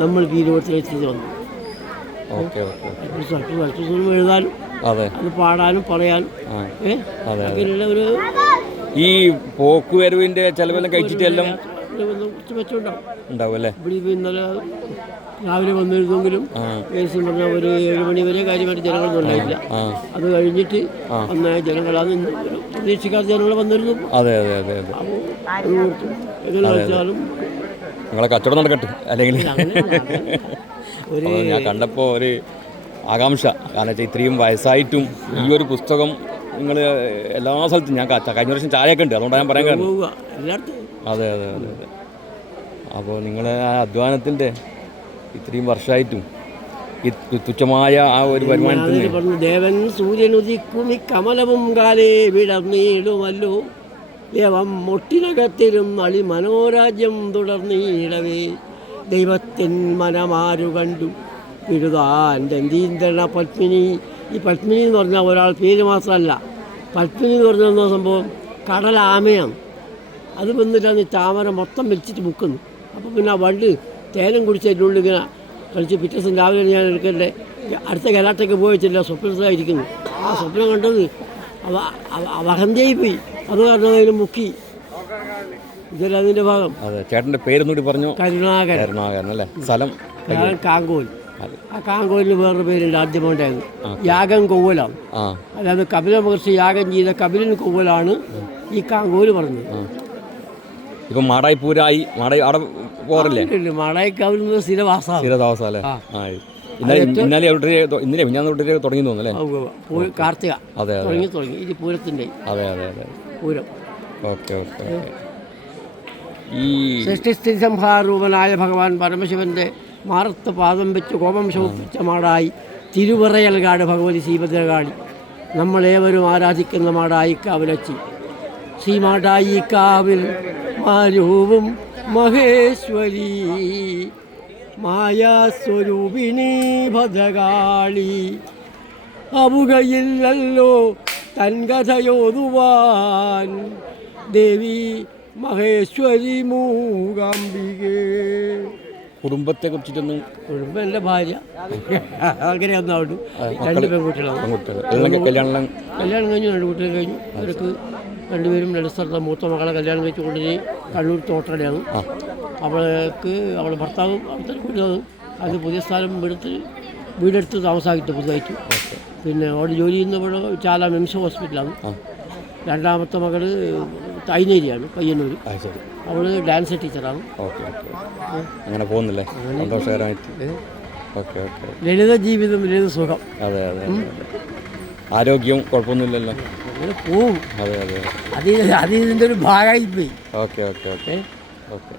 നമ്മൾ വീരോത്തിലെത്തി വന്നു. എഴുതാനും അത് പാടാനും പറയാനും അങ്ങനെയുള്ള ഒരു ഈ പോക്കുവരവിന്റെ ചെലവെല്ലാം കഴിച്ചിട്ട് എല്ലാം കുറച്ച് മെച്ചമുണ്ടാവും ഉണ്ടാവും അല്ലേ. ഇവിടെ ഇന്നലെ രാവിലെ വന്നിരുന്നെങ്കിലും കേസ് പറഞ്ഞ ഒരു 7 മണി വരെ കാര്യമായിട്ട് ജനങ്ങളൊന്നും ഉണ്ടായില്ല. അത് കഴിഞ്ഞിട്ട് വന്ന ജനങ്ങളാണ് പ്രതീക്ഷിക്കാത്ത ജനങ്ങൾ വന്നിരുന്നു. അതെ അതെ അതെ അതെ. എങ്ങനെ വെച്ചാലും നിങ്ങളെ കച്ചവടം നടക്കട്ടെ. അല്ലെങ്കിൽ ഞാൻ കണ്ടപ്പോൾ ഒരു ആകാംക്ഷ, കാരണം വെച്ചാൽ ഇത്രയും വയസ്സായിട്ടും ഈ ഒരു പുസ്തകം നിങ്ങൾ എല്ലാ സ്ഥലത്തും ഞാൻ കഴിഞ്ഞ വർഷം ചായയൊക്കെ ഉണ്ട്, അതുകൊണ്ടാണ് ഞാൻ പറയാൻ കാരണം. അതെ അതെ അതെ അതെ. അപ്പോൾ നിങ്ങളെ ആ അധ്വാനത്തിൻ്റെ ഇത്രയും വർഷമായിട്ടും ഈ തുച്ഛമായ ആ ഒരു വരുമാനത്തിൽ ദേവൻ സൂര്യൻ ഉദിക്കും ഈ കമലവും കാലേ വിടർന്നീടുമല്ലോ ദേവം മുട്ടിനകത്തിലും അളി മനോരാജ്യം തുടർന്നീടവേ ദൈവത്തിൻ മനമാരു കണ്ടു വിടുതാൻ ദന്തീന്ദ്രണ പത്മിനി. ഈ പത്മിനി എന്ന് പറഞ്ഞാൽ ഒരാൾ പേര് മാത്രമല്ല. പത്മിനി എന്ന് പറഞ്ഞ സംഭവം കടലാമയാണ്. അത് വന്നിട്ടാണ് താമര മൊത്തം വെച്ചിട്ട് മുക്കുന്നു. അപ്പോൾ പിന്നെ ആ വണ്ട് തേനം കുടിച്ചതിൻ്റെ ഉള്ളിൽ ഇങ്ങനെ കളിച്ച് പിറ്റേ ദിവസം രാവിലെ ഞാൻ എടുക്കണ്ടേ അടുത്ത കലാട്ടയ്ക്ക് പോയിട്ടില്ല, സ്വപ്നത്തിലായിരിക്കുന്നു. ആ സ്വപ്നം കണ്ടത് വഹന്തയായി പോയി. അത് കാരണം അതിന് മുക്കി. ഇതല്ല അതിൻ്റെ ഭാഗം. അതെ. ചേട്ടൻ്റെ പേരൊന്നുകൂടി പറഞ്ഞു. കരുണാകരൻ. കരുണാകരൻ അല്ലേ. സ്ഥലം കാങ്കോൽ. ആ കാങ്കോലിന് വേറൊരു പേരുണ്ട്, ആദ്യമുണ്ടായത് യാഗം കൊവ്വലാണ്. അതായത് കപില മഹർഷി യാഗം ചെയ്ത കപിലൻ കൊവ്വലാണ് ഈ കാങ്കോല് പറഞ്ഞത്. ഇപ്പം മാടായിപ്പൂരായി മാടായി അവിടെ പോറില്ലേ? മാടായിക്കാവിൽ സ്ഥിരവാസം അല്ലേ. ഇന്നലെ തുടങ്ങി തോന്നുന്നല്ലേ കാർത്തിക. അതെ തുടങ്ങി ഇത് പൂരത്തിൻ്റെ. അതെ അതെ അതെ പൂരം. Okay okay. ഈ സൃഷ്ടിസ്ഥിതി സംഹാരൂപനായ ഭഗവാൻ പരമശിവന്റെ മാറത്ത് പാദം വെച്ച് കോപം ശോഭിച്ച മാടായി തിരുവറയൽകാട് ഭഗവതി ശ്രീഭദ്രകാളി നമ്മളേവരും ആരാധിക്കുന്ന മാടായിക്കാവിലച്ചി. ശ്രീ മാടായിക്കാവിൽ മാരൂപം മഹേശ്വരി മായാസ്വരൂപിണി ഭദ്രകാളി അവുകയില്ലല്ലോ തൻ കഥയോതുവാൻ ദേവി മഹേശ്വരി മൂകാംബികേ. കുടുംബത്തെ കുറിച്ചിട്ടൊന്നും. കുടുംബം എൻ്റെ ഭാര്യ അങ്ങനെയൊന്നും അവിടെ 2 പെൺകുട്ടികളാണ്. കല്യാണം കഴിഞ്ഞു, 2 കുട്ടികൾ കഴിഞ്ഞു. അവർക്ക് 2 പേരും 2 സ്ഥലത്താണ്. മൂത്ത മകളെ കല്യാണം കഴിച്ച് കൊണ്ടുപോയി കണ്ണൂർ തോട്ടടയാണ്. അവളെ ഭർത്താവ് അവിടുത്തെ വീടാണ്. അത് പുതിയ സ്ഥലം വീടെടുത്ത് താമസാക്കിയിട്ട് പുതുതായിട്ട്. പിന്നെ അവിടെ ജോലി ചെയ്യുന്ന ചാല മിംസ് ഹോസ്പിറ്റലാണ്. രണ്ടാമത്തെ മകൾ തൈനേരിയാണ്, പയ്യന്നൂർ. അവൾ ഡാൻസ് ടീച്ചറാണ്. അങ്ങനെ പോകുന്നില്ലേ, സന്തോഷകരമായിട്ട്. ലളിത ജീവിതം, ലളിത സുഖം. അതെ അതെ. ആരോഗ്യം കുഴപ്പമൊന്നുമില്ലല്ലോ, അങ്ങനെ പോവും. അതെ അതെ. അത് ഇതിൻ്റെ ഒരു ഭാഗമായി പോയി. Okay okay okay okay.